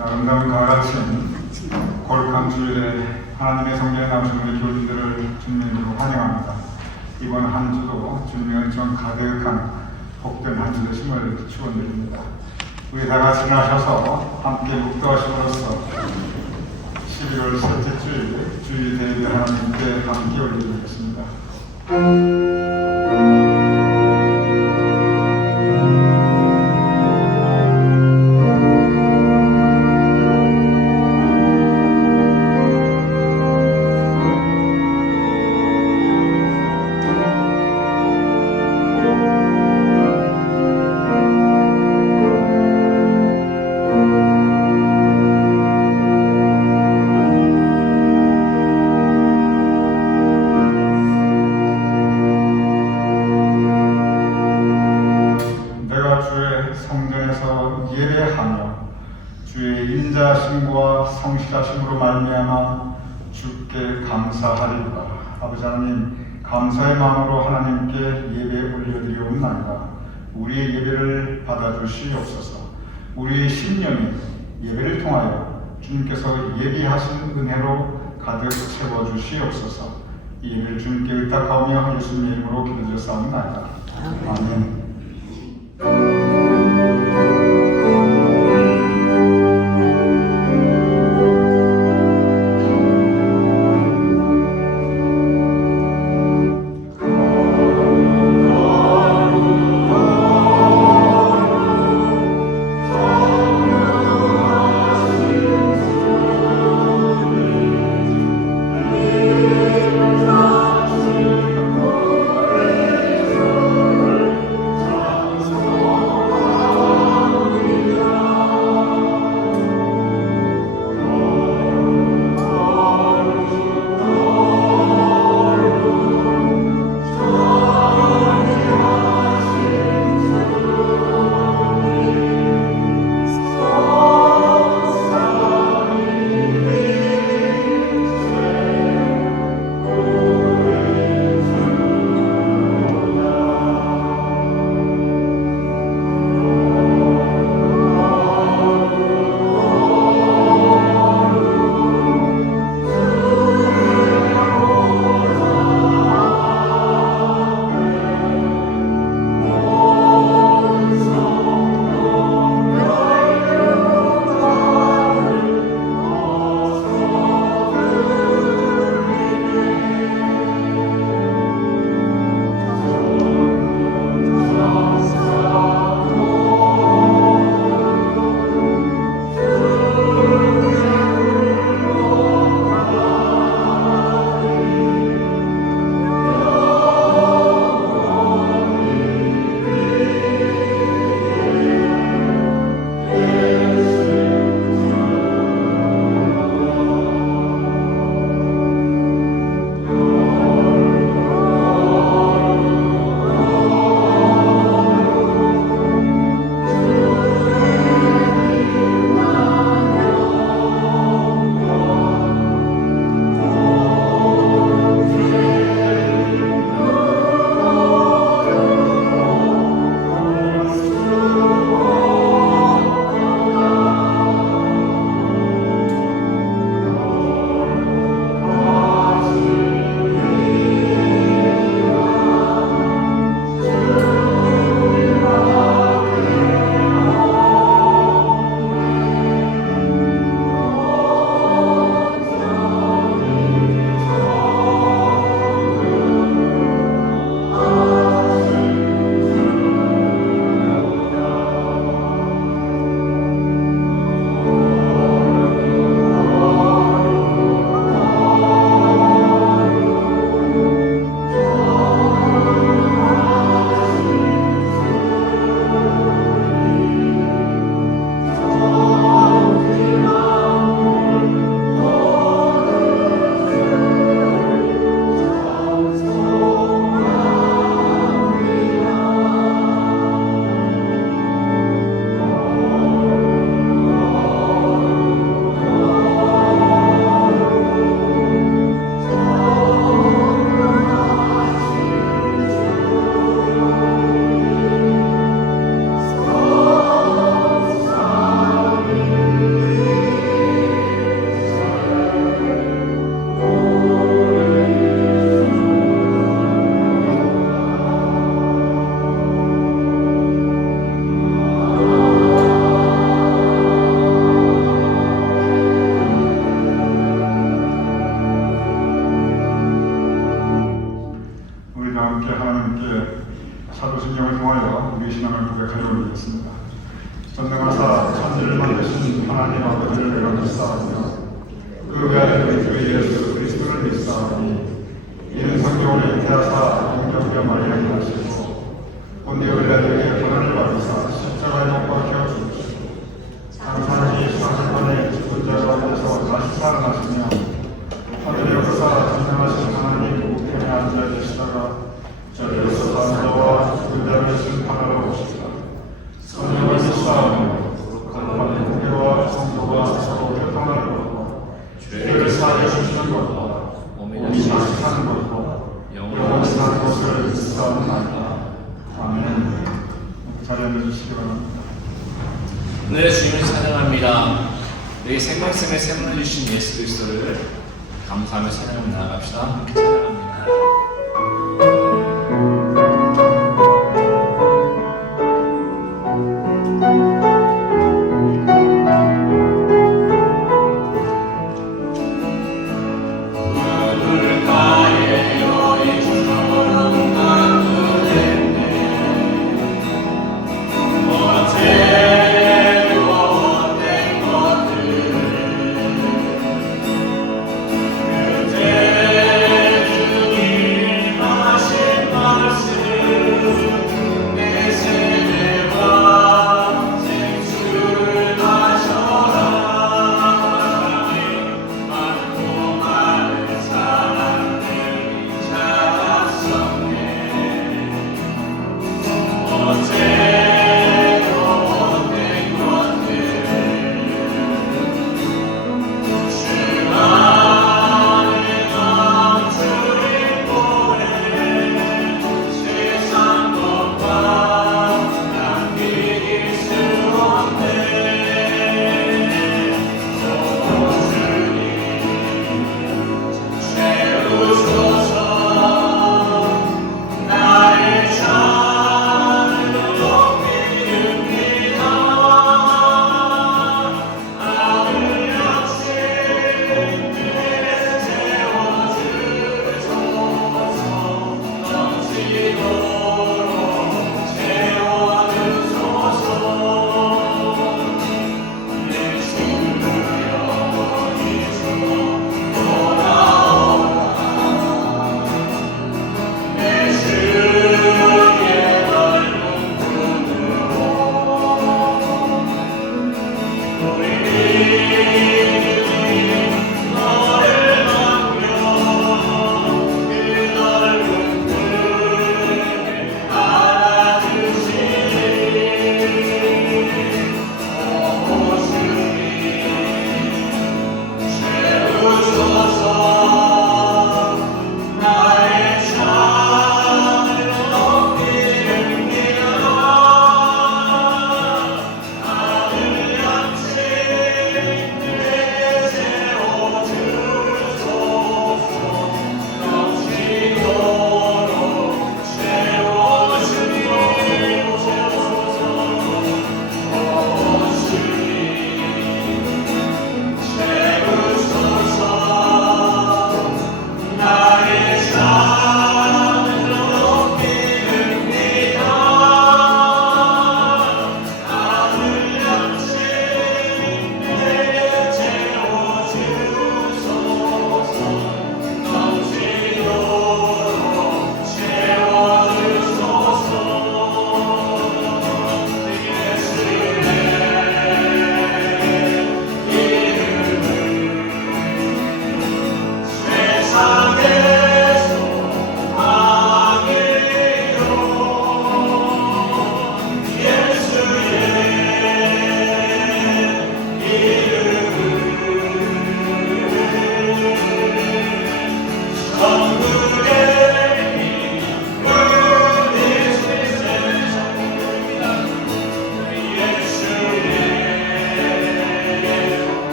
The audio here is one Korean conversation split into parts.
아름다운 가을 아침 거룩한 주일에 하나님의 성전에 나오신 우리 교인들을 주님으로 환영합니다. 이번 한 주도 주님의 은총 가득한 복된 한 주 되심을 축원드립니다. 우리 다 같이 나셔서 함께 묵도하심으로써 11월 셋째 주일 주일 대비 하나님께 함께 올려드리겠습니다. 성전에서 예배하며 주의 인자심과 성실하심으로 말미암아 주께 감사하리로다. 아버지 하나님, 감사의 마음으로 하나님께 예배 올려드리옵나이다. 우리의 예배를 받아주시옵소서. 우리의 심령이 예배를 통하여 주님께서 예비하신 은혜로 가득 채워주시옵소서. 이 예배를 주님께 의탁하오며 예수님의 이름으로 기도드렸사옵나이다. 아멘. 사도신경을 통하여 우리 신앙을 고백하여 올리겠습니다. 전능하사 천지를 만드신 하나님 아버지를 내가 믿사오며 그 외아들 주 예수 그리스도를 믿사오니 이는 성경을 잉태하사 동정녀 마리아를 하시고 본디오 빌라도에게 고난을 받으사 십자가에 못 박혀 죽으시고 장사지 40번에 죽은 자 가운데서 다시 살아나시며 하늘에 오르사 전능하신 하나님 우편에 앉아 계시다가 저리로서 사는 자와 죽은 자를 심판하러 오시리라. 성령을 믿사오며 거룩한 공회와 성도가 서로 교통하는 것과 죄를 사하여 주시는 것과 몸이 다시 사는 것과 영원히 사는 것을 믿사옵나이다. 아멘. 자리에 앉아주시기 바랍니다. 네, 주님을 찬양합니다. 우리 생명샘의 샘을 주신 예수 그리스도를 감사하며 찬양을 나아갑시다. 함께 찬양합니다. 주님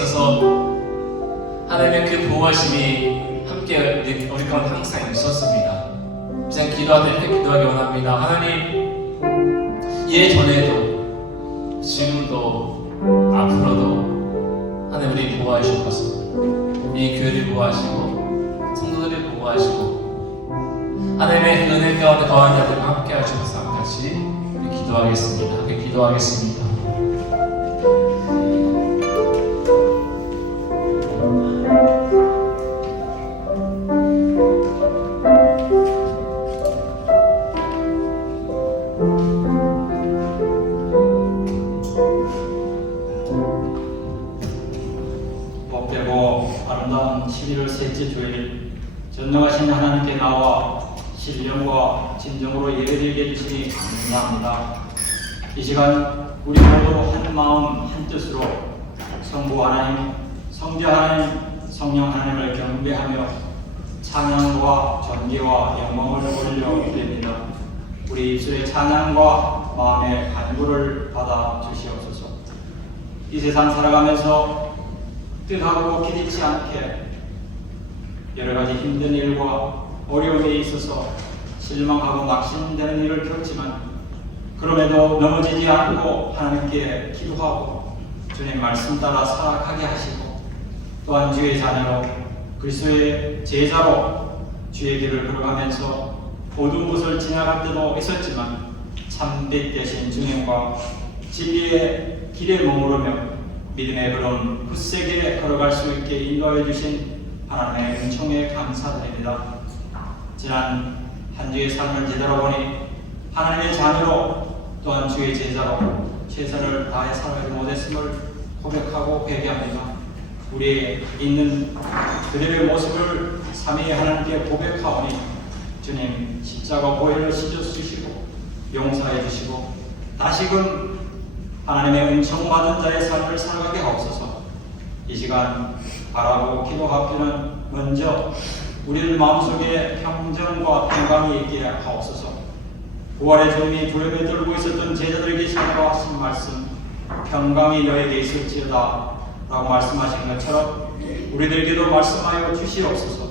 있어서 하나님의 그 보호하심이 함께 우리 가운데 항상 있었습니다. 이제 기도할 때 이렇게 기도하기 원합니다. 하나님, 예전에도 지금도 앞으로도 하나님 우리 보호해 주셔서 이 교회를 보호하시고 성도들을 보호하시고 하나님의 그 은혜 가운데 거하는 자들과 함께 하셔서 같이 우리 기도하겠습니다. 함께 기도하겠습니다. 복되고 아름다운 11월 셋째 주일 전능하신 하나님께 나와 신령과 진정으로 예배드리게 해주시니 감사합니다. 이 시간 우리 모두 한 마음 한 뜻으로 성부 하나님, 성자 하나님, 성령 하나님을 경배하며 찬양과 존귀와 영광을 올려드립니다. 우리 입술의 찬양과 마음의 간구를 받아 주시옵소서. 이 세상 살아가면서 뜻하고 기대치 않게 여러 가지 힘든 일과 어려움에 있어서 실망하고 낙심되는 일을 겪지만 그럼에도 넘어지지 않고 하나님께 기도하고 주님 말씀 따라 살아가게 하시고 또한 주의 자녀로 그리스도의 제자로 주의 길을 걸어가면서 어두운 곳을 지나갈 때도 있었지만 참빛 되신 주님과 진리의 길에 머무르며 믿음의 그런 굳세 길에 걸어갈 수 있게 인도해 주신 하나님의 은총에 감사드립니다. 지난 한 주의 삶을 되돌아보니 하나님의 자녀로 또한 주의 제자로 최선을 다해 살아가지 못했음을 고백하고 회개합니다. 우리의 있는 그들의 모습을 삼위의 하나님께 고백하오니 주님 십자가 보혈을 씻어주시고 용서해 주시고 다시금 하나님의 은총 받은 자의 삶을 살아가게 하옵소서. 이 시간 바라고 기도할 때는 먼저 우리들 마음속에 평정과 평강이 있게 하옵소서. 부활의 주님이 두려움에 떨고 있었던 제자들에게 shado하신 말씀, 평강이 너에게 있을지어다 라고 말씀하신 것처럼 우리들에게도 말씀하여 주시옵소서.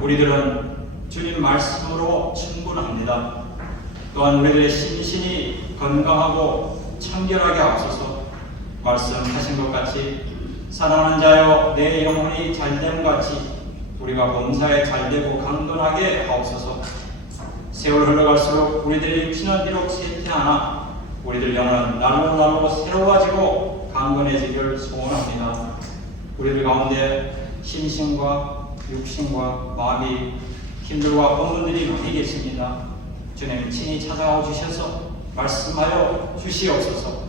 우리들은 주님 말씀으로 충분합니다. 또한 우리들의 심신이 건강하고 청결하게 하옵소서. 말씀하신 것 같이 사랑하는 자여 내 영혼이 잘됨 같이 우리가 범사에 잘되고 강건하게 하옵소서. 세월 흘러갈수록 우리들의 육신은 비록 쇠퇴하나 우리들 영혼은 날로 새로워지고 강건해지기를 소원합니다. 우리들 가운데 심신과 육신과 마음이 힘들고 본분들이 많이 계십니다. 주님 친히 찾아와 주셔서 말씀하여 주시옵소서.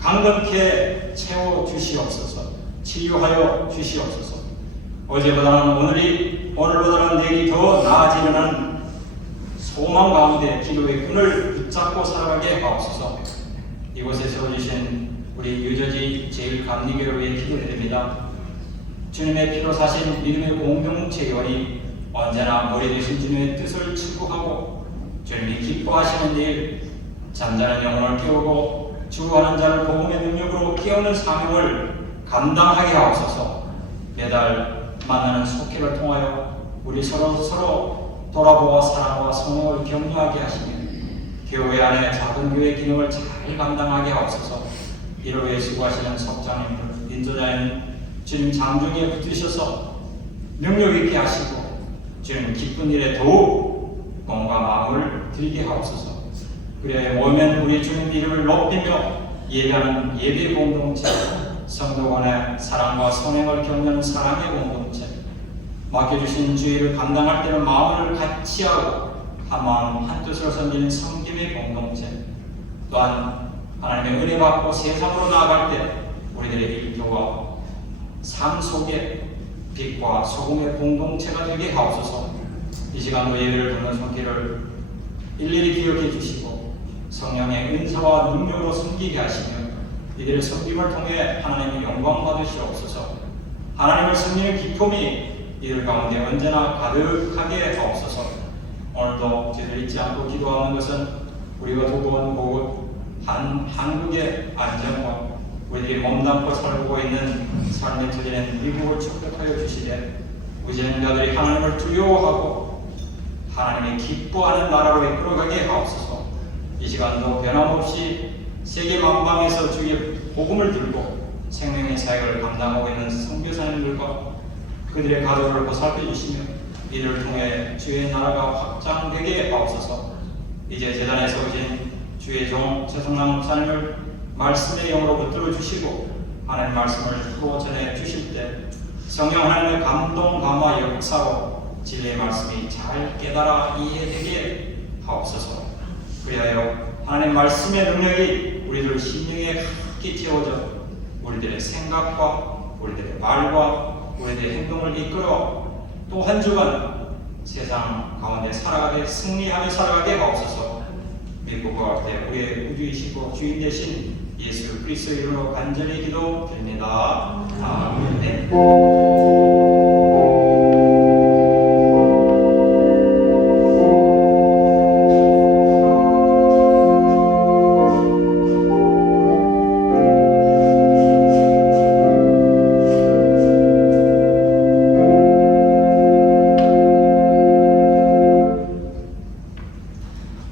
강건케 채워 주시옵소서. 치유하여 주시옵소서. 어제보다는 오늘보다는 내일이 더 나아지려는 소망 가운데 기도의 끈을 붙잡고 살아가게 하옵소서. 이곳에 세워주신 우리 유저지 제일감리교회를 위해 기도드립니다. 주님의 피로 사신 믿음의 공동체원이 언제나 머리 되신 주님의 뜻을 추구하고 주님이 기뻐하시는 일, 잠자는 영혼을 깨우고 죽어가는 자를 복음의 능력으로 깨우는 사명을 감당하게 하옵소서. 매달 만나는 속회를 통하여 우리 서로 돌아보아 사랑과 성령을 격려하게 하시며 교회 안에 작은 교회 기능을 잘 감당하게 하옵소서. 이를 위해 수고하시는 석장님들, 인도자인 주님 장중에 붙으셔서 능력 있게 하시고 주님 기쁜 일에 더욱 공과 마음을 들게 하옵소서. 그래 모이면 우리 주님 이름을 높이며 예배하는 예배 공동체, 성도 간의 사랑과 선행을 격려하는 사랑의 공동체, 맡겨주신 주의를 감당할 때는 마음을 같이 하고 한 마음 한 뜻으로 섬기는 섬김의 공동체, 또한 하나님의 은혜 받고 세상으로 나아갈 때 우리들의 일교와 삶 속에 빛과 소금의 공동체가 되게 하옵소서. 이 시간도 예배를 듣는 손길을 일일이 기억해 주시고 성령의 은사와 능력으로 섬기게 하시며 이들의 섬김을 통해 하나님의 영광 받으시옵소서. 하나님을 섬기는 기쁨이 이들 가운데 언제나 가득하게 하옵소서. 오늘도 저희들 잊지 않고 기도하는 것은 우리가 두고 온 곳 한국의 안전과 우리들이 몸담고 살고 있는 삶의 터전인 미국을 축복하여 주시되 무지행자들이 하나님을 두려워하고 하나님이 기뻐하는 나라로 이끌어가게 하옵소서. 이 시간도 변함없이 세계 만방에서 주의 복음을 들고 생명의 사역을 감당하고 있는 선교사님들과 그들의 가족을 보살펴 주시며 이들을 통해 주의 나라가 확장되게 하옵소서. 이제 제단에서 오신 주의 종 최성남 목사님을 말씀의 영으로 붙들어 주시고 하나님 말씀을 풀어 전해 주실 때 성령 하나님의 감동 감화 역사로 진리의 말씀이 잘 깨달아 이해되게 하옵소서. 그리하여 하나님 말씀의 능력이 우리들 심령에 가득히 채워져 우리들의 생각과 우리들의 말과 우리들의 행동을 이끌어 또 한 주간 세상 가운데 살아가게 승리하며 살아가게 하옵소서. 믿고 가운데 우리의 구주이시고 주인 되신 예수 그리스도 이름으로 간절히 기도드립니다. 아멘.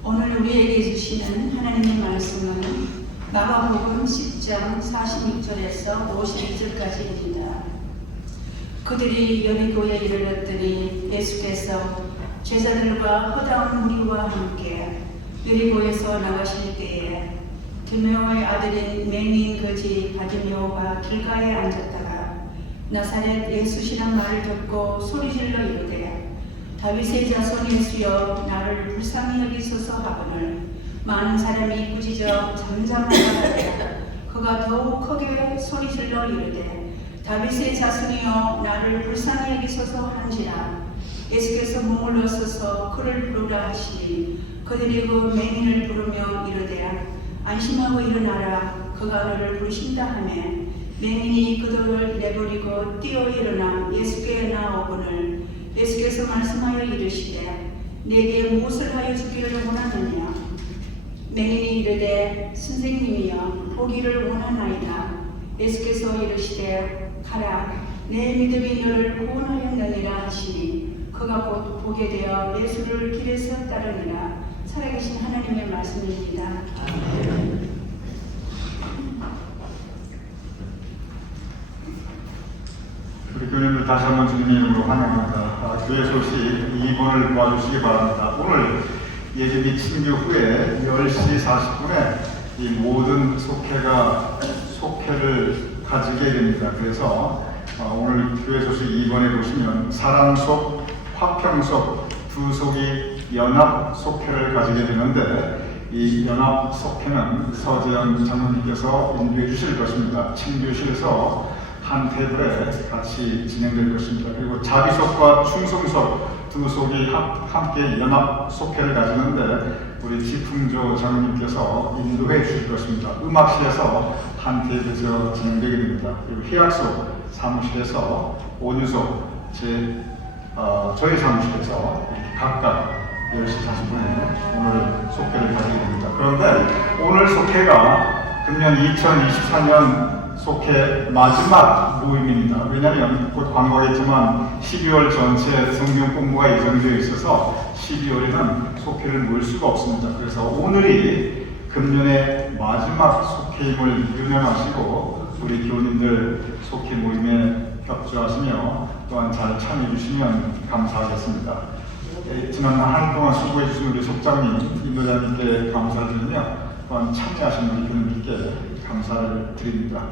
오늘 우리에게 주시는 하나님의 말씀은 마가복음 10장 46절에서 52절까지입니다. 그들이 여리고에 이르렀더니 예수께서 제자들과 허다한 무리와 함께 여리고에서 나가실 때에 드메오의 아들인 맹인 거지 바디메오가 길가에 앉았다가 나사렛 예수시란 말을 듣고 소리질러 이르되 다윗의 자손 예수여 나를 불쌍히 여기소서 하거늘 많은 사람이 꾸짖어 잠잠하다가 그가 더욱 크게 소리질러 이르되 다윗의 자손이여 나를 불쌍히 여기소서 한지라. 예수께서 머물러 서서 그를 부르라 하시니 그들이 그 맹인을 부르며 이르되 안심하고 일어나라 그가 너를 부르신다 하며 맹인이 그들을 내버리고 뛰어 일어나 예수께 나오거늘 예수께서 말씀하여 이르시되 내게 무엇을 하여 주기를 원하느냐. 맹인이 이르되 선생님이여 보기를 원하나이다. 예수께서 이르시되 가라 내 믿음이 너를 구원하였느니라 하시니 그가 곧 보게 되어 예수를 길에서 따르니라. 살아계신 하나님의 말씀입니다. 아멘. 우리 교인들 다시 한번 주님의 이름으로 환영합니다. 교회 소식 2번을 도와주시기 바랍니다. 오늘 예배비 친교 후에 10시 40분에 이 모든 속회를 가지게 됩니다. 그래서 오늘 교회 소식 2번에 보시면 사랑 속, 화평 속 두 속이 연합 속회를 가지게 되는데 이 연합 속회는 서재현 장로님께서 인도해 주실 것입니다. 친교실에서 한 테이블에 같이 진행될 것입니다. 그리고 자비속과 충성속 두 속이 함께 연합 속회를 가지는데 우리 지풍조 장로님께서 인도해 주실 것입니다. 음악실에서 한 테이블에서 진행되게 됩니다. 그리고 희약속 사무실에서 온유속 저희 사무실에서 각각 10시 40분에 오늘 속회를 가지게 됩니다. 그런데 오늘 속회가 금년 2024년 속회 마지막 모임입니다. 왜냐하면 곧 광고했지만 12월 전체 성경 공부가 예정되어 있어서 12월에는 속회를 모일 수가 없습니다. 그래서 오늘이 금년의 마지막 속회임을 유념하시고 우리 교인들 속회 모임에 협조하시며 또한 잘 참여해 주시면 감사하겠습니다. 지난 한 해 동안 수고해 주신 우리 속장님, 인도자님께 감사를 드리며 또한 참여하신 우리 교인들께 감사를 드립니다.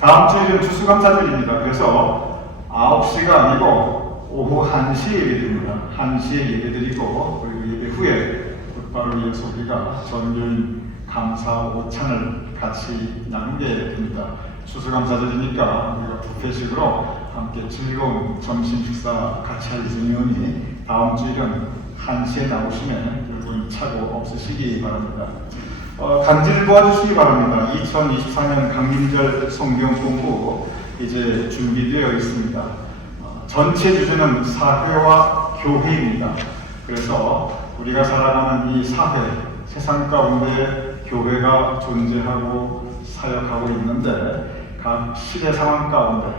다음 주일은 추수감사절입니다. 그래서 9시가 아니고 오후 1시에 예배드립니다. 1시에 예배드리고 그리고 예배 후에 곧바로 이어서 우리가 전교인 감사 오찬을 같이 나누게 됩니다. 추수감사절이니까 우리가 뷔페식으로 함께 즐거운 점심 식사 같이 할 예정이오니 다음 주일은 1시에 나오시면 여러분 차고 없으시기 바랍니다. 간절히 도와주시기 바랍니다. 2024년 강림절 성경 공부 이제 준비되어 있습니다. 전체 주제는 사회와 교회입니다. 그래서 우리가 살아가는 이 사회, 세상 가운데 교회가 존재하고 사역하고 있는데 각 시대 상황 가운데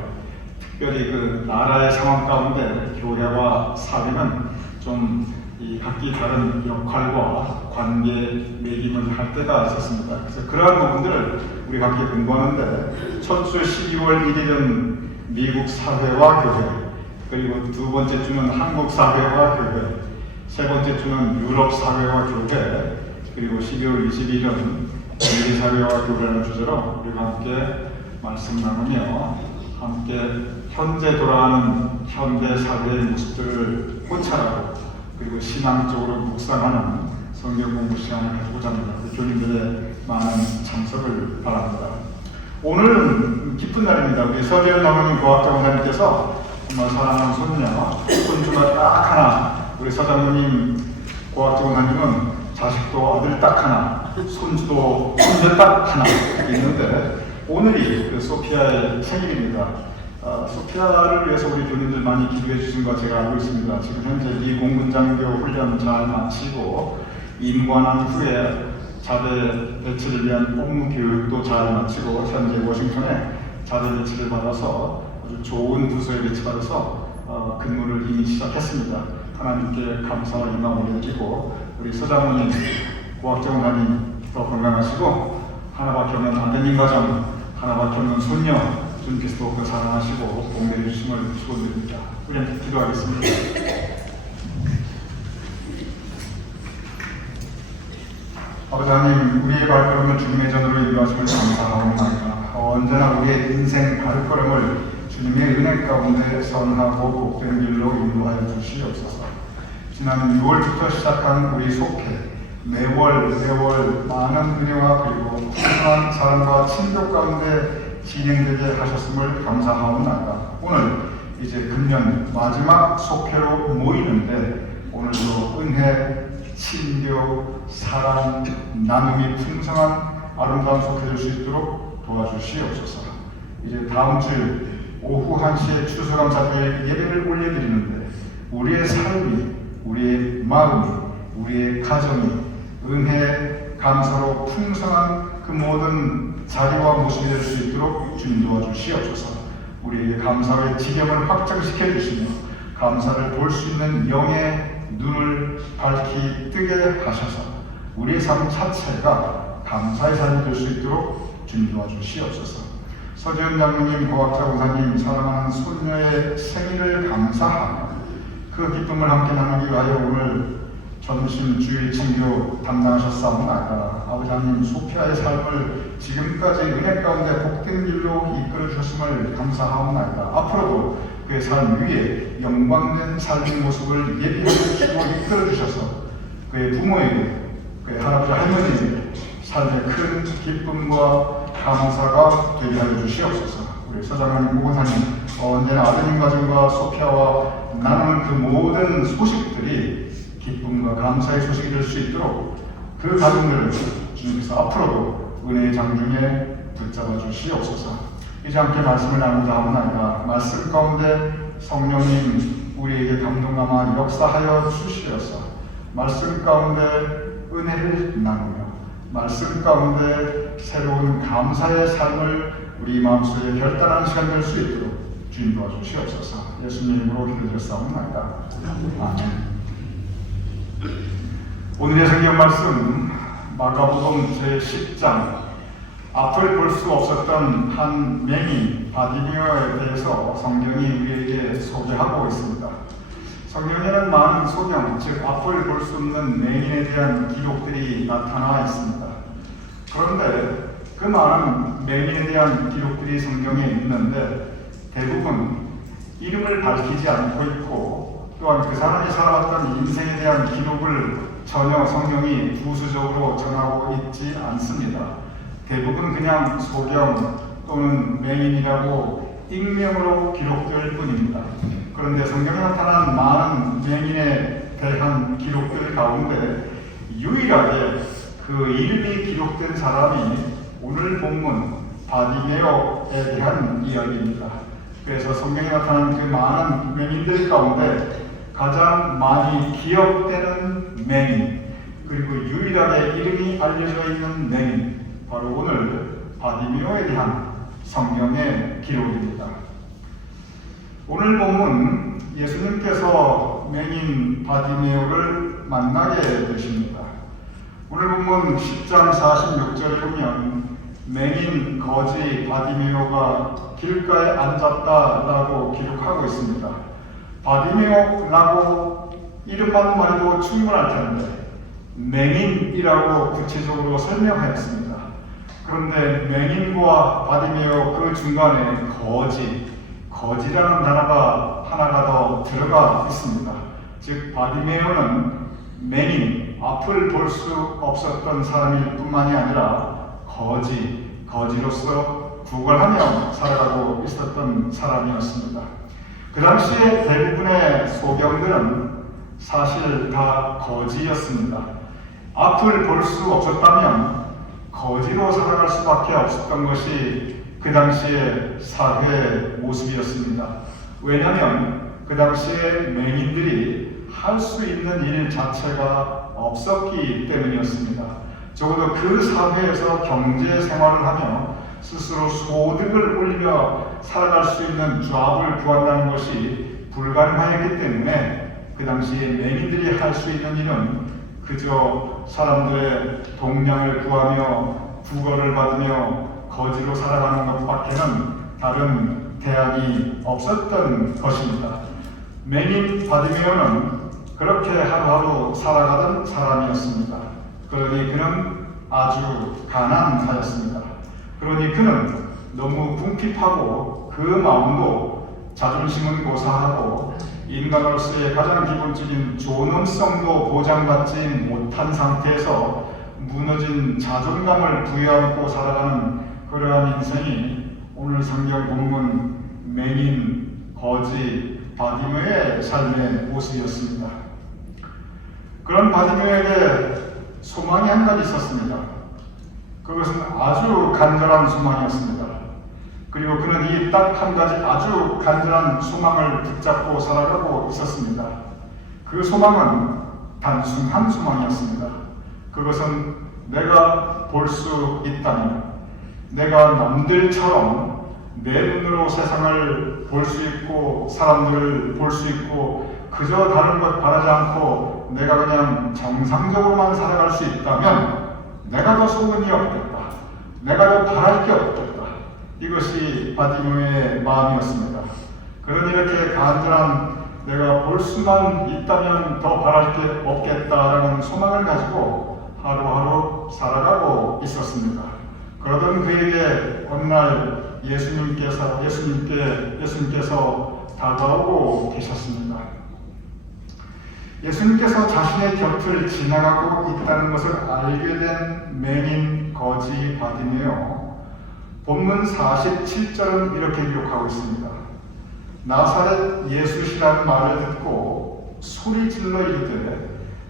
특별히 그 나라의 상황 가운데 교회와 사회는 좀 이 각기 다른 역할과 관계 매김을 할 때가 있었습니다. 그래서 그러한 부분들을 우리 함께 공부하는데 첫 주 12월 1일은 미국 사회와 교회, 그리고 두 번째 주는 한국 사회와 교회, 세 번째 주는 유럽 사회와 교회, 그리고 12월 20일은 미래 사회와 교회라는 주제로 우리가 함께 말씀 나누며 함께 현재 돌아가는 현대 사회의 모습들을 고찰하고 그리고 신앙적으로 묵상하는 성경 공부 시간을 가지고자 합니다. 교인들의 많은 참석을 바랍니다. 오늘은 기쁜 날입니다. 우리 서재현 장로님 고학자 원장님께서 정말 사랑하는 손주가 딱 하나, 우리 서장로님 고학자 원장님은 자식도 아들 딱 하나, 손주도 손녀 딱 하나 있는데 오늘이 그 소피아의 생일입니다. 소피아를 위해서 우리 교인들 많이 기도해 주신 거 제가 알고 있습니다. 지금 현재 이 공군장교 훈련 잘 마치고 임관한 후에 자대 배치를 위한 복무 교육도 잘 마치고 현재 워싱턴에 자대 배치를 받아서 아주 좋은 부서에 배치받아서 근무를 이미 시작했습니다. 하나님께 감사와 영광을 올려드리고 우리 서장모님, 고학정 하나님 더 건강하시고 하나밖에 없는 아드님 가정, 하나밖에 없는 손녀 주님께서 그 사랑하시고 공개해 주심을 축원드립니다. 우리 함께 기도하겠습니다. 아버지 하나님, 우리의 발걸음을 주님의 전으로 인도하심을 감사하옵나이다. 언제나 우리의 인생 발걸음을 주님의 은혜 가운데 선하고 복된 길로 인도하여 주시옵소서. 지난 6월부터 시작한 우리 속회 매월 많은 은혜와 그리고 풍성한 사랑과 친교 가운데 진행되게 하셨음을 감사하옵나이다. 오늘 이제 금년 마지막 속회로 모이는데 오늘도 은혜, 친교, 사랑, 나눔이 풍성한 아름다운 속회 될 수 있도록 도와주시옵소서. 이제 다음 주 오후 1시에 추수감사절 예배를 올려드리는데 우리의 삶이, 우리의 마음이, 우리의 가정이 은혜, 감사로 풍성한 그 모든 자리와 모습이 될 수 있도록 주님 도와주시옵소서. 우리에게 감사의 지경을 확장시켜 주시며 감사를 볼 수 있는 영의 눈을 밝히 뜨게 하셔서 우리의 삶 자체가 감사의 삶이 될 수 있도록 주님 도와주시옵소서. 서재현 장로님, 고학자 원사님, 사랑하는 손녀의 생일을 감사하며 그 기쁨을 함께 나누기 위하여 오늘 점심 주일 친교 담당하셨사옵나이다. 아버지 하나님, 소피아의 삶을 지금까지 은혜 가운데 복된 길로 이끌어 주셨음을 감사하옵나이다. 앞으로도 그의 삶 위에 영광된 삶의 모습을 예비해 주시고 이끌어 주셔서 그의 부모에게, 그의 할아버지 할머니에게 삶의 큰 기쁨과 감사가 되게 하여 주시옵소서. 우리 서장하님, 목원사님, 언제나 아드님 가정과 소피아와 나누는 그 모든 소식들이 기쁨과 감사의 소식이 될 수 있도록 그 가정들을 주님께서 앞으로도 은혜의 장중에 붙잡아 주시옵소서. 이제 함께 말씀을 나누자 하옵나이다. 말씀 가운데 성령님 우리에게 감동감화 역사하여 주시어서 말씀 가운데 은혜를 나누며 말씀 가운데 새로운 감사의 삶을 우리 마음속에 결단하는 시간 될 수 있도록 주님 도와주시옵소서. 예수님 이름으로 기도드렸사옵나이다. 아멘. 오늘의 성경 말씀 마가복음 제10장 앞을 볼 수 없었던 한 맹인 바디메어에 대해서 성경이 우리에게 소개하고 있습니다. 성경에는 많은 소경, 즉 앞을 볼 수 없는 맹인에 대한 기록들이 나타나 있습니다. 그런데 그 많은 맹인에 대한 기록들이 성경에 있는데 대부분 이름을 밝히지 않고 있고 또한 그 사람이 살아왔던 인생에 대한 기록을 전혀 성경이 부수적으로 전하고 있지 않습니다. 대부분 그냥 소경 또는 맹인이라고 익명으로 기록될 뿐입니다. 그런데 성경에 나타난 많은 맹인에 대한 기록들 가운데 유일하게 그 이름이 기록된 사람이 오늘 본문 바디메어에 대한 이야기입니다. 그래서 성경에 나타난 그 많은 맹인들 가운데 가장 많이 기억되는 맹인, 그리고 유일하게 이름이 알려져 있는 맹인, 바로 오늘 바디메오에 대한 성경의 기록입니다. 오늘 본문 예수님께서 맹인 바디메오를 만나게 되십니다. 오늘 본문 10장 46절에 보면 맹인 거지 바디메오가 길가에 앉았다라고 기록하고 있습니다. 바디메오라고 이름만 말해도 충분할 텐데 맹인이라고 구체적으로 설명하였습니다. 그런데 맹인과 바디메오 그 중간에 거지라는 단어가 하나가 더 들어가 있습니다. 즉 바디메오는 맹인, 앞을 볼 수 없었던 사람일 뿐만이 아니라 거지로서 구걸하며 살아가고 있었던 사람이었습니다. 그 당시에 대부분의 소경들은 사실 다 거지였습니다. 앞을 볼 수 없었다면 거지로 살아갈 수밖에 없었던 것이 그 당시의 사회의 모습이었습니다. 왜냐하면 그 당시에 맹인들이 할 수 있는 일 자체가 없었기 때문이었습니다. 적어도 그 사회에서 경제 생활을 하며 스스로 소득을 올리며 살아갈 수 있는 잡을 구한다는 것이 불가능하였기 때문에 그 당시에 맹인들이 할 수 있는 일은 그저 사람들의 동량을 구하며 구걸을 받으며 거지로 살아가는 것밖에는 다른 대안이 없었던 것입니다. 맹인 바디메오는 그렇게 하루하루 살아가던 사람이었습니다. 그러니 그는 아주 가난하였습니다. 그러니 그는 너무 궁핍하고 그 마음도 자존심은 고사하고 인간으로서의 가장 기본적인 존엄성도 보장받지 못한 상태에서 무너진 자존감을 부여안고 살아가는 그러한 인생이 오늘 성경 본문 맹인, 거지, 바디메오의 삶의 모습이었습니다. 그런 바디메오에게 소망이 한 가지 있었습니다. 그것은 아주 간절한 소망이었습니다. 그리고 그는 이 딱 한 가지 아주 간절한 소망을 붙잡고 살아가고 있었습니다. 그 소망은 단순한 소망이었습니다. 그것은 내가 볼 수 있다면, 내가 남들처럼 내 눈으로 세상을 볼 수 있고 사람들을 볼 수 있고 그저 다른 것 바라지 않고 내가 그냥 정상적으로만 살아갈 수 있다면 내가 더 소원이 없겠다. 내가 더 바랄 게 없겠다. 이것이 바디메오의 마음이었습니다. 그런 이렇게 간절한 내가 볼 수만 있다면 더 바랄 게 없겠다라는 소망을 가지고 하루하루 살아가고 있었습니다. 그러던 그에게 어느 날 예수님께서 다가오고 계셨습니다. 예수님께서 자신의 곁을 지나가고 있다는 것을 알게 된 맹인 거지 바디메오, 본문 47절은 이렇게 기록하고 있습니다. 나사렛 예수시라는 말을 듣고 소리 질러 이르되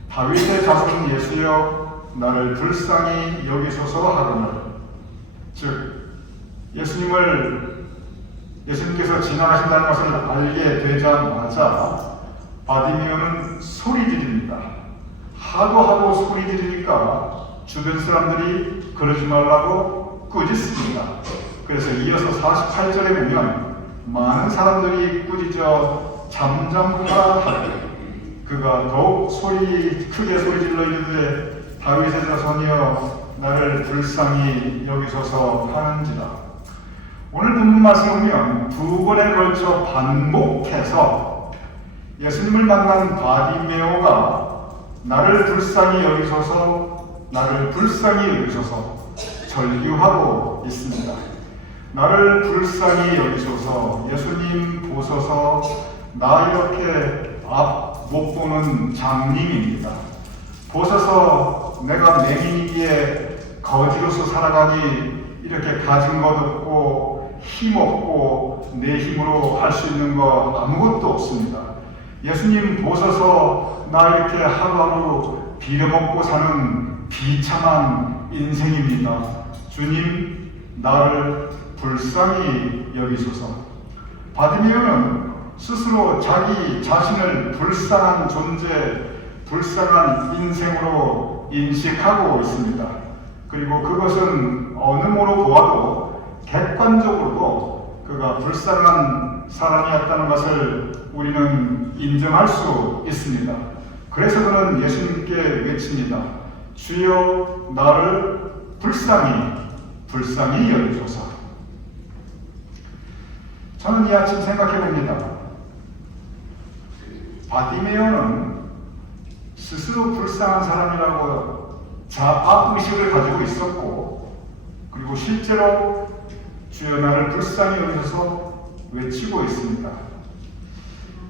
다윗의 자손 예수여 나를 불쌍히 여기소서 하거늘. 즉 예수님께서 지나가신다는 것을 알게 되자마자 바디메오는 소리 지릅니다. 하도 소리 지르니까 주변 사람들이 그러지 말라고 꾸짖습니다. 그래서 이어서 48절에 보면 많은 사람들이 꾸짖어 잠잠하라 하되 그가 더욱 크게 소리 질러 이르되 다윗의 자손이여 나를 불쌍히 여기소서 하는지라. 오늘 본문 말씀을 보면 두 번에 걸쳐 반복해서 예수님을 만난 바디메오가 나를 불쌍히 여기소서, 나를 불쌍히 여기소서 절규하고 있습니다. 나를 불쌍히 여기소서, 예수님 보소서, 나 이렇게 앞 못 보는 장님입니다. 보소서, 내가 맹인이기에 거지로서 살아가니 이렇게 가진 것 없고 힘 없고 내 힘으로 할 수 있는 거 아무것도 없습니다. 예수님 보소서, 나 이렇게 하루하루 빌어먹고 사는 비참한 인생입니다. 주님, 나를 불쌍히 여기소서. 바디메오는 스스로 자기 자신을 불쌍한 존재, 불쌍한 인생으로 인식하고 있습니다. 그리고 그것은 어느 모로 보아도 객관적으로도 그가 불쌍한 사람이었다는 것을 우리는 인정할 수 있습니다. 그래서 그는 예수님께 외칩니다. 주여 나를 불쌍히 여기소서. 저는 이 아침 생각해 봅니다. 바디메오는 스스로 불쌍한 사람이라고 자아의식을 가지고 있었고, 그리고 실제로 주여 나를 불쌍히 여기소서 외치고 있습니다.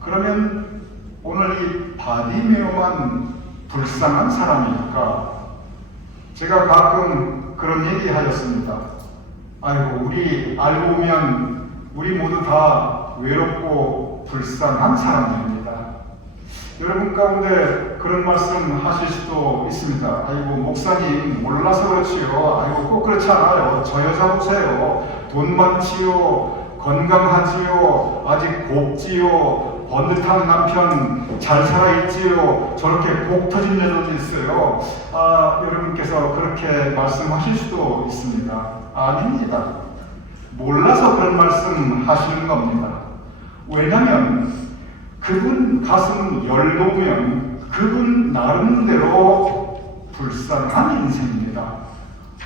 그러면 오늘 이 바디메오만 불쌍한 사람일까? 제가 가끔 그런 얘기 하였습니다. 아이고, 우리 알고 보면 우리 모두 다 외롭고 불쌍한 사람들입니다. 여러분 가운데 그런 말씀 하실 수도 있습니다. 아이고, 목사님 몰라서 그렇지요. 아이고, 꼭 그렇지 않아요. 저 여자 보세요. 돈 많지요. 건강하지요. 아직 곱지요. 번듯한 남편 잘 살아있지요. 저렇게 복 터진 여자도 있어요. 여러분께서 그렇게 말씀하실 수도 있습니다. 아닙니다. 몰라서 그런 말씀 하시는 겁니다. 왜냐하면 그분 가슴 열놓으면 그분 나름대로 불쌍한 인생입니다.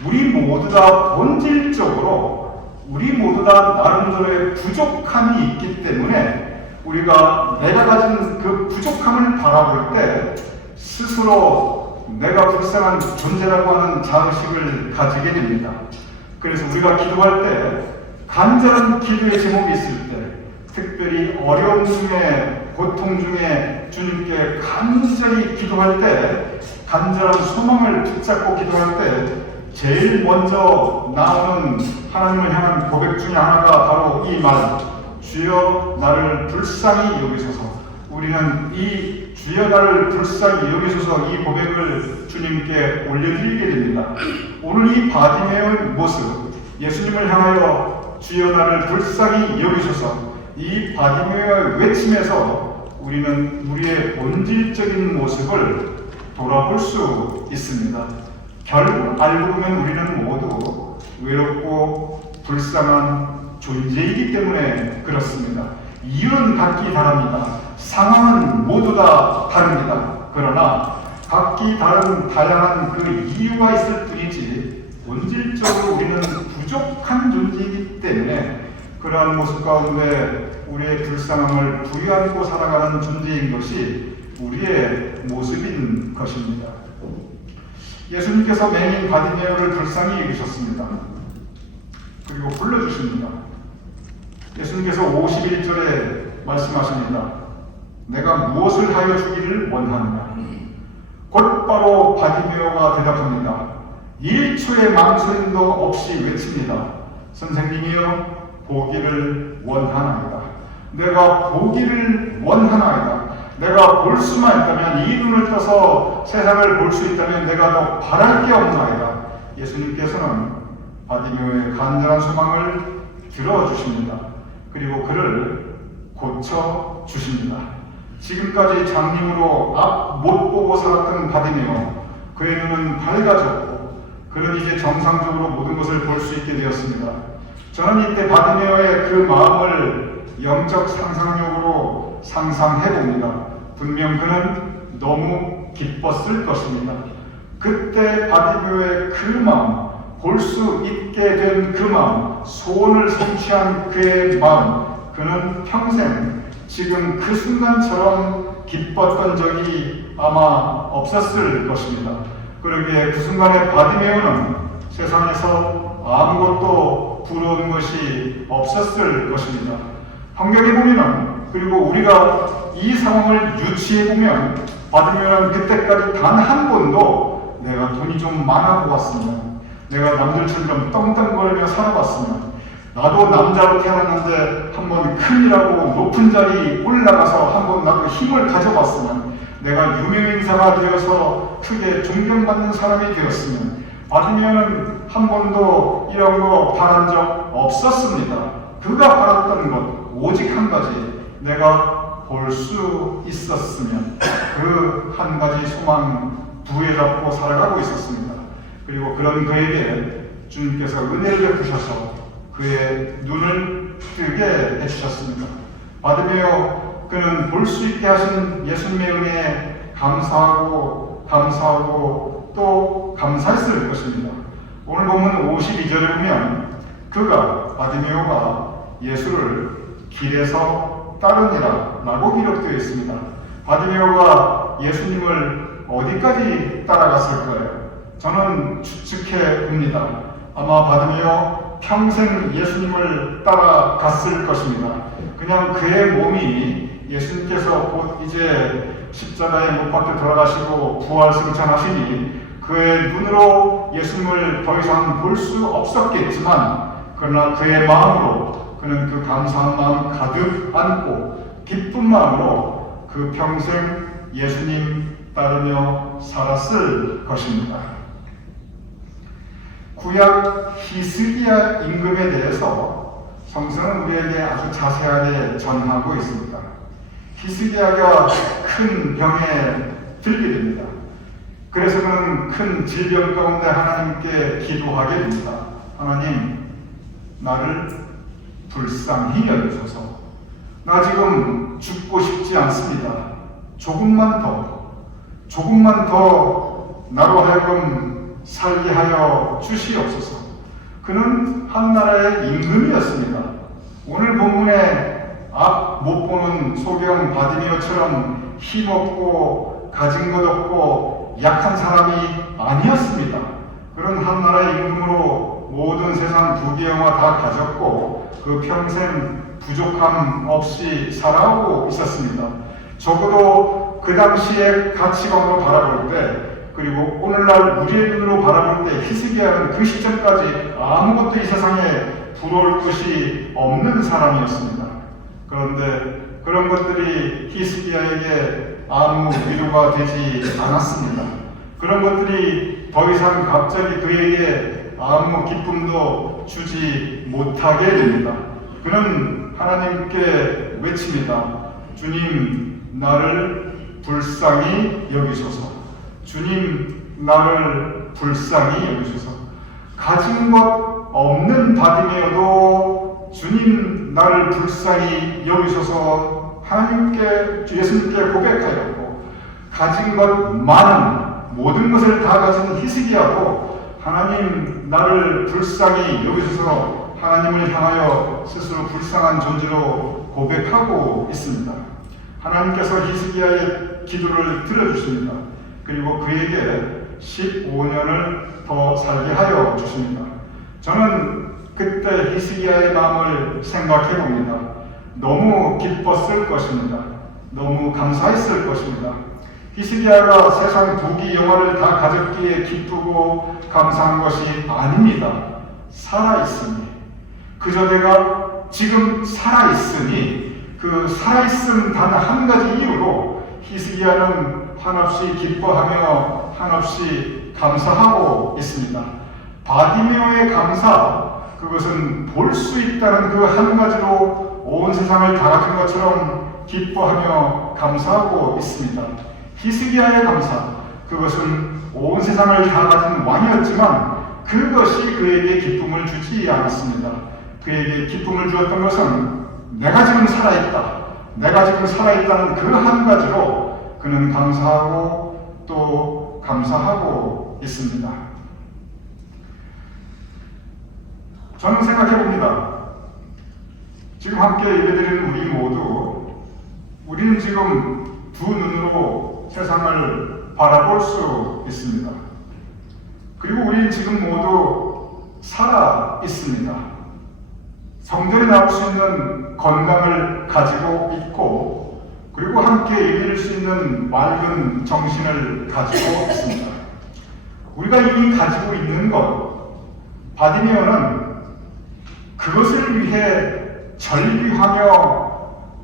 우리 모두 다 본질적으로 우리 모두 다 나름대로의 부족함이 있기 때문에 우리가 내가 가진 그 부족함을 바라볼 때 스스로 내가 불쌍한 존재라고 하는 자의식을 가지게 됩니다. 그래서 우리가 기도할 때 간절한 기도의 제목이 있을 때, 특별히 어려움 중에 고통 중에 주님께 간절히 기도할 때, 간절한 소망을 붙잡고 기도할 때 제일 먼저 나오는 하나님을 향한 고백 중에 하나가 바로 이 말, 주여 나를 불쌍히 여기소서. 우리는 이 주여 나를 불쌍히 여기소서 이 고백을 주님께 올려드리게 됩니다. 오늘 이 바디메오의 모습, 예수님을 향하여 주여 나를 불쌍히 여기소서, 이 바디메오의 외침에서 우리는 우리의 본질적인 모습을 돌아볼 수 있습니다. 결국 알고 보면 우리는 모두 외롭고 불쌍한 존재이기 때문에 그렇습니다. 이유는 각기 다릅니다. 상황은 모두 다 다릅니다. 그러나 각기 다른 다양한 그 이유가 있을 뿐이지 본질적으로 우리는 부족한 존재이기 때문에 그러한 모습 가운데 우리의 불쌍함을 부여안고 살아가는 존재인 것이 우리의 모습인 것입니다. 예수님께서 맹인 바디메오를 불쌍히 여기셨습니다. 그리고 불러주십니다. 예수님께서 51절에 말씀하십니다. 내가 무엇을 하여 주기를 원하느냐? 곧바로 바디메오가 대답합니다. 1초의 망설임도 없이 외칩니다. 선생님이여, 보기를 원하나이다. 내가 보기를 원하나이다. 내가 볼 수만 있다면, 이 눈을 떠서 세상을 볼 수 있다면 내가 더 바랄 게 없나이다. 예수님께서는 바디메오의 간절한 소망을 들어주십니다. 그리고 그를 고쳐주십니다. 지금까지 장님으로 앞 못 보고 살았던 바디메오, 그의 눈은 밝아졌고 그는 이제 정상적으로 모든 것을 볼 수 있게 되었습니다. 저는 이때 바디메오의 그 마음을 영적 상상력으로 상상해 봅니다. 분명 그는 너무 기뻤을 것입니다. 그때 바디메오의 그 마음, 볼 수 있게 된 그 마음, 소원을 성취한 그의 마음, 그는 평생 지금 그 순간처럼 기뻤던 적이 아마 없었을 것입니다. 그러기에 그 순간에 바디메오는 세상에서 아무것도 부러운 것이 없었을 것입니다. 성경에 보면, 그리고 우리가 이 상황을 유추해 보면 바디메오는 그때까지 단 한 번도 내가 돈이 좀 많아 보았으면, 내가 남들처럼 떵떵거리며 살아봤으면, 나도 남자로 태어났는데 한번 큰일하고 높은 자리 올라가서 한번 나도 힘을 가져봤으면, 내가 유명인사가 되어서 크게 존경받는 사람이 되었으면, 바디메오는 한 번도 이런 거 바란 적 없었습니다. 그가 바랐던 것 오직 한 가지, 내가 볼 수 있었으면, 그 한 가지 소망 부여잡고 살아가고 있었습니다. 그리고 그런 그에게 주님께서 은혜를 베푸셔서 그의 눈을 뜨게 해주셨습니다. 바디메오 그는 볼 수 있게 하신 예수님의 은혜에 감사하고 또 감사했을 것입니다. 오늘 본문 52절에 보면 그가 바디메오가 예수를 길에서 따르니라 라고 기록되어 있습니다. 바디메오가 예수님을 어디까지 따라갔을까요? 저는 추측해 봅니다. 아마 바디메오 평생 예수님을 따라갔을 것입니다. 그냥 그의 몸이 예수님께서 곧 이제 십자가에 못 박혀 돌아가시고 부활 승천하시니 그의 눈으로 예수님을 더 이상 볼 수 없었겠지만 그러나 그의 마음으로 그는 그 감사한 마음 가득 안고 기쁜 마음으로 그 평생 예수님 따르며 살았을 것입니다. 구약 히스기야 임금에 대해서 성서는 우리에게 아주 자세하게 전하고 있습니다. 히스기야가 큰 병에 들게 됩니다. 그래서 그는 큰 질병 가운데 하나님께 기도하게 됩니다. 하나님, 나를 불쌍히 여기소서. 나 지금 죽고 싶지 않습니다. 조금만 더 나로 하여금 살게 하여 주시옵소서. 그는 한 나라의 임금이었습니다. 오늘 본문에 앞 못 보는 소경 바디메오처럼 힘없고 가진 것 없고 약한 사람이 아니었습니다. 그런 한 나라의 임금으로 모든 세상 부귀영화 다 가졌고 그 평생 부족함 없이 살아오고 있었습니다. 적어도 그 당시의 가치관으로 바라볼 때 그리고 오늘날 우리의 눈으로 바라볼 때 히스기야는 그 시점까지 아무것도 이 세상에 부러울 것이 없는 사람이었습니다. 그런데 그런 것들이 히스기야에게 아무 위로가 되지 않았습니다. 그런 것들이 더 이상 갑자기 그에게 아무 기쁨도 주지 못하게 됩니다. 그는 하나님께 외칩니다. 주님, 나를 불쌍히 여기소서. 주님, 나를 불쌍히 여기소서. 가진 것 없는 바디메오도 주님, 나를 불쌍히 여기소서 하나님께, 예수님께 고백하였고, 가진 것 많은 모든 것을 다 가진 히스기야도 하나님, 나를 불쌍히 여기소서 하나님을 향하여 스스로 불쌍한 존재로 고백하고 있습니다. 하나님께서 히스기야의 기도를 들어주십니다. 그리고 그에게 15년을 더 살게 하여 주십니다. 저는 그때 히스기야의 마음을 생각해 봅니다. 너무 기뻤을 것입니다. 너무 감사했을 것입니다. 히스기야가 세상 부귀영화를 다 가졌기에 기쁘고 감사한 것이 아닙니다. 살아있으니, 그저 내가 지금 살아있으니 그 살아있음 단 한 가지 이유로 히스기야는 한없이 기뻐하며 한없이 감사하고 있습니다. 바디메오의 감사, 그것은 볼 수 있다는 그 한 가지로 온 세상을 다 가진 것처럼 기뻐하며 감사하고 있습니다. 히스기야의 감사, 그것은 온 세상을 다 가진 왕이었지만 그것이 그에게 기쁨을 주지 않았습니다. 그에게 기쁨을 주었던 것은 내가 지금 살아있다. 내가 지금 살아있다는 그 한 가지로 그는 감사하고 또 감사하고 있습니다. 저는 생각해 봅니다. 지금 함께 예배드리는 우리 모두, 우리는 지금 두 눈으로 세상을 바라볼 수 있습니다. 그리고 우리는 지금 모두 살아 있습니다. 성전에 나올 수 있는 건강을 가지고 있고, 그리고 함께 예배드릴 수 있는 맑은 정신을 가지고 있습니다. 우리가 이미 가지고 있는 것, 바디메오는 그것을 위해 절규하며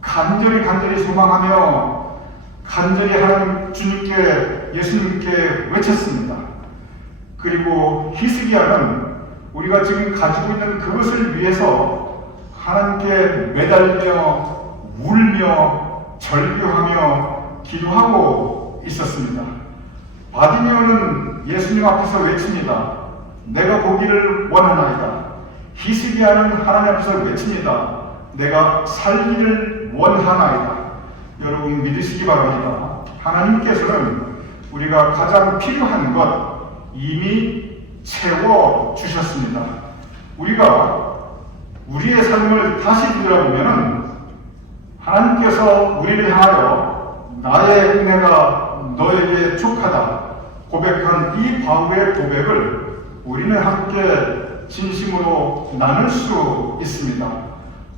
간절히 소망하며 간절히 하나님 주님께 예수님께 외쳤습니다. 그리고 히스기야는 우리가 지금 가지고 있는 그것을 위해서 하나님께 매달려 울며 절규하며 기도하고 있었습니다. 바디메오는 예수님 앞에서 외칩니다. 내가 보기를 원하나이다. 히스기야는 하나님 앞에서 외칩니다. 내가 살기를 원하나이다. 여러분 믿으시기 바랍니다. 하나님께서는 우리가 가장 필요한 것 이미 채워 주셨습니다. 우리가 우리의 삶을 다시 들여다보면 하나님께서 우리를 향하여 나의 은혜가 너에게 족하다 고백한 이 바울의 고백을 우리는 함께 진심으로 나눌 수 있습니다.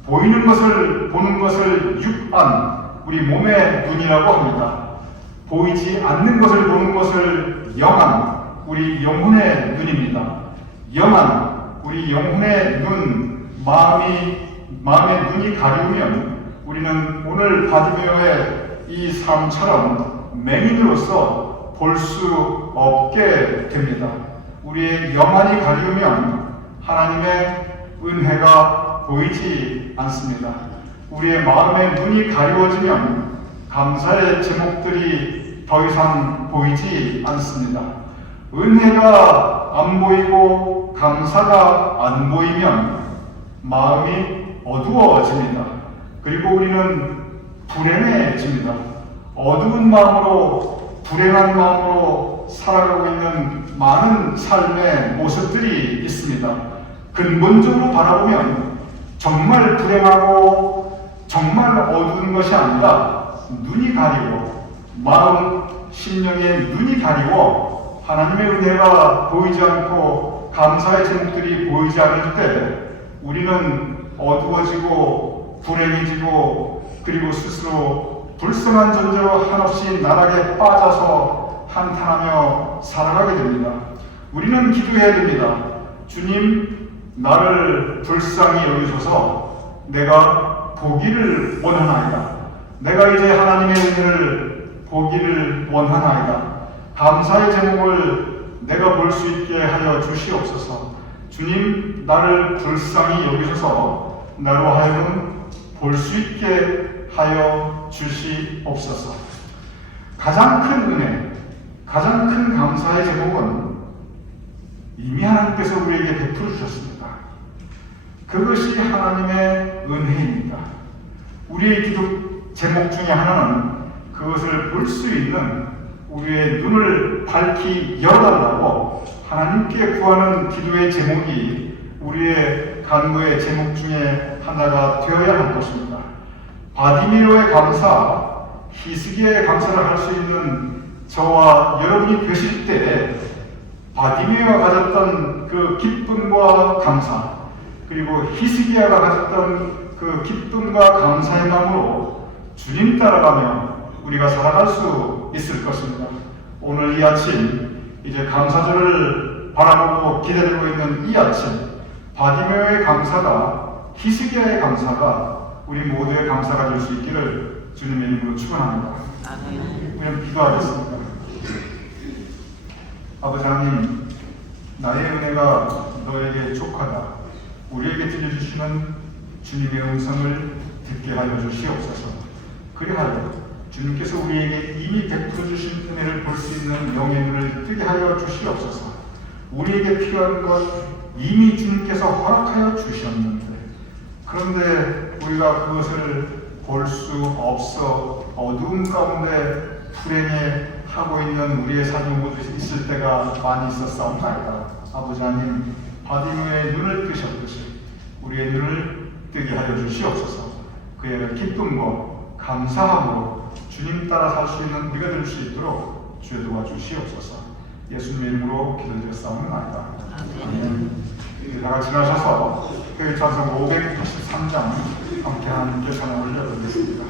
보이는 것을 보는 것을 육안 우리 몸의 눈이라고 합니다. 보이지 않는 것을 보는 것을 영안 우리 영혼의 눈입니다. 영안 우리 영혼의 눈 마음의 눈이 가리우면 우리는 오늘 바디메오의 이 삶처럼 맹인으로서 볼 수 없게 됩니다. 우리의 영안이 가리우면 하나님의 은혜가 보이지 않습니다. 우리의 마음의 눈이 가리워지면 감사의 제목들이 더 이상 보이지 않습니다. 은혜가 안 보이고 감사가 안 보이면 마음이 어두워집니다. 그리고 우리는 불행해집니다. 어두운 마음으로 불행한 마음으로 살아가고 있는 많은 삶의 모습들이 있습니다. 근본적으로 바라보면 정말 불행하고 정말 어두운 것이 아니라 눈이 가리고 마음, 심령의 눈이 가리고 하나님의 은혜가 보이지 않고 감사의 제목들이 보이지 않을 때 우리는 어두워지고 불행해지고 그리고 스스로 불쌍한 존재로 한없이 나락에 빠져서 한탄하며 살아가게 됩니다. 우리는 기도해야 됩니다. 주님, 나를 불쌍히 여기소서. 내가 보기를 원하나이다. 내가 이제 하나님의 은혜를 보기를 원하나이다. 감사의 제목을 내가 볼 수 있게 하여 주시옵소서. 주님, 나를 불쌍히 여기소서. 나로 하여금 볼 수 있게 하여 주시옵소서. 가장 큰 은혜, 가장 큰 감사의 제목은 이미 하나님께서 우리에게 베풀어 주셨습니다. 그것이 하나님의 은혜입니다. 우리의 기도 제목 중에 하나는 그것을 볼 수 있는 우리의 눈을 밝히 열어달라고 하나님께 구하는 기도의 제목이 우리의 간구의 제목 중에 하나가 되어야 할 것입니다. 바디메오의 감사, 히스기야의 감사를 할 수 있는 저와 여러분이 되실 때 바디메오가 가졌던 그 기쁨과 감사, 그리고 히스기야가 가졌던 그 기쁨과 감사의 마음으로 주님 따라가며 우리가 살아갈 수 있을 것입니다. 오늘 이 아침 이제 감사절을 바라보고 기다리고 있는 이 아침 바디메오의 감사가 히스기야의 감사가 우리 모두의 감사가 될 수 있기를 주님의 이름으로 축원합니다. 우리는 기도하겠습니다. 아버지 하나님, 나의 은혜가 너에게 족하다. 우리에게 들려주시는 주님의 음성을 듣게 하여 주시옵소서. 그리하여 주님께서 우리에게 이미 베풀어 주신 은혜를 볼 수 있는 영의 눈을 뜨게 하여 주시옵소서. 우리에게 필요한 것 이미 주님께서 허락하여 주셨는데 그런데 우리가 그것을 볼 수 없어 어두운 가운데 불행해 하고 있는 우리의 삶이 모두 있을 때가 많이 있었사옵나이다. 아버지 하나님, 바디메오의 눈을 뜨셨듯이 우리의 눈을 뜨게 하여 주시옵소서. 그의 기쁨과 감사함으로 주님 따라 살 수 있는 우리가 될 수 있도록 주여 도와주시옵소서. 예수님의 이름으로 기도드렸사옵나이다. 아멘. 다 같이 나셔서 교회 찬송 583장 함께 하나님께 찬양 올려드리겠습니다.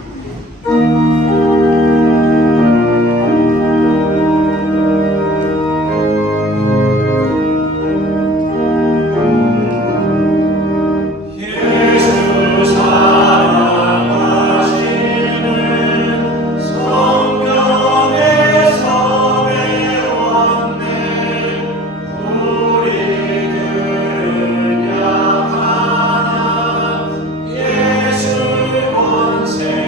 예수 본체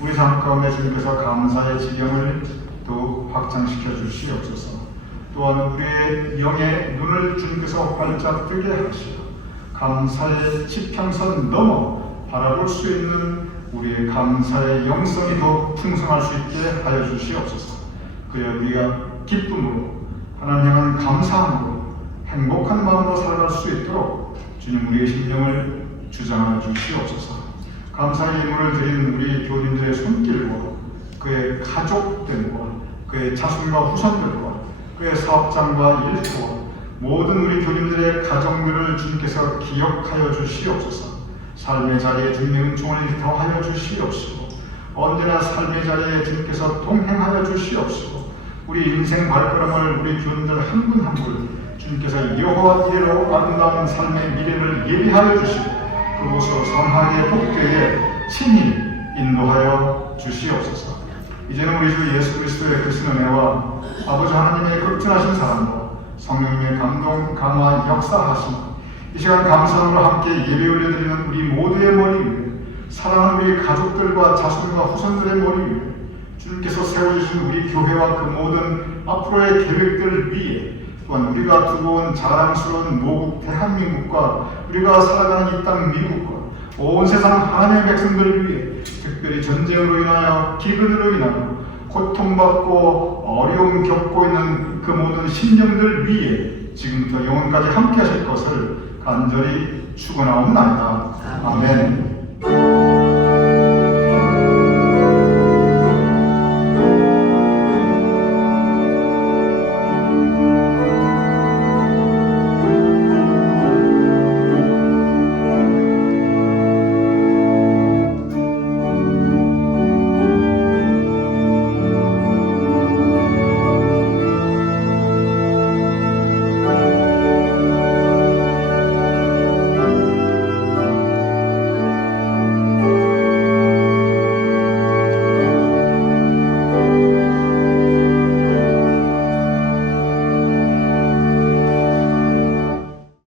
우리 삶 가운데 주님께서 감사의 지경을 또 확장시켜 주시옵소서. 또한 우리의 영의 눈을 주님께서 활짝 뜨게 하시어 감사의 지평선 넘어 바라볼 수 있는 우리의 감사의 영성이 더 풍성할 수 있게 하여 주시옵소서. 그여 우리가 기쁨으로 하나님 향한 감사함으로 행복한 마음으로 살아갈 수 있도록 주님 우리의 심령을 주장하여 주시옵소서. 감사의 예물을 드린 우리 교우님들의 손길과 그의 가족들과 그의 자손과 후손들과 그의 사업장과 일터와 모든 우리 교우님들의 가정들을 주님께서 기억하여 주시옵소서. 삶의 자리에 주님의 은총을 더하여 주시옵시고 언제나 삶의 자리에 주님께서 동행하여 주시옵시고 우리 인생 발걸음을 우리 교우님들 한 분 한 분 주님께서 여호와 이레로 아름다운 삶의 미래를 예비하여 주시고 그곳으로 선하게 복되게 친히 인도하여 주시옵소서. 이제는 우리 주 예수 그리스도의 크신 은혜와 아버지 하나님의 극진하신 사랑과 성령님의 감동, 감화, 역사하심 이 시간 감사함으로 함께 예배 올려드리는 우리 모두의 머리 위에 사랑하는 우리 가족들과 자손과 후손들의 머리 위에 주님께서 세워주신 우리 교회와 그 모든 앞으로의 계획들 위에 또한 우리가 두고 온 자랑스러운 모국 대한민국과 우리가 살아가는 이 땅 미국과 온 세상 하나님의 백성들을 위해 특별히 전쟁으로 인하여 기근으로 인하여 고통받고 어려움 겪고 있는 그 모든 심령들 위에 지금부터 영원까지 함께 하실 것을 간절히 축원하옵나이다. 아멘.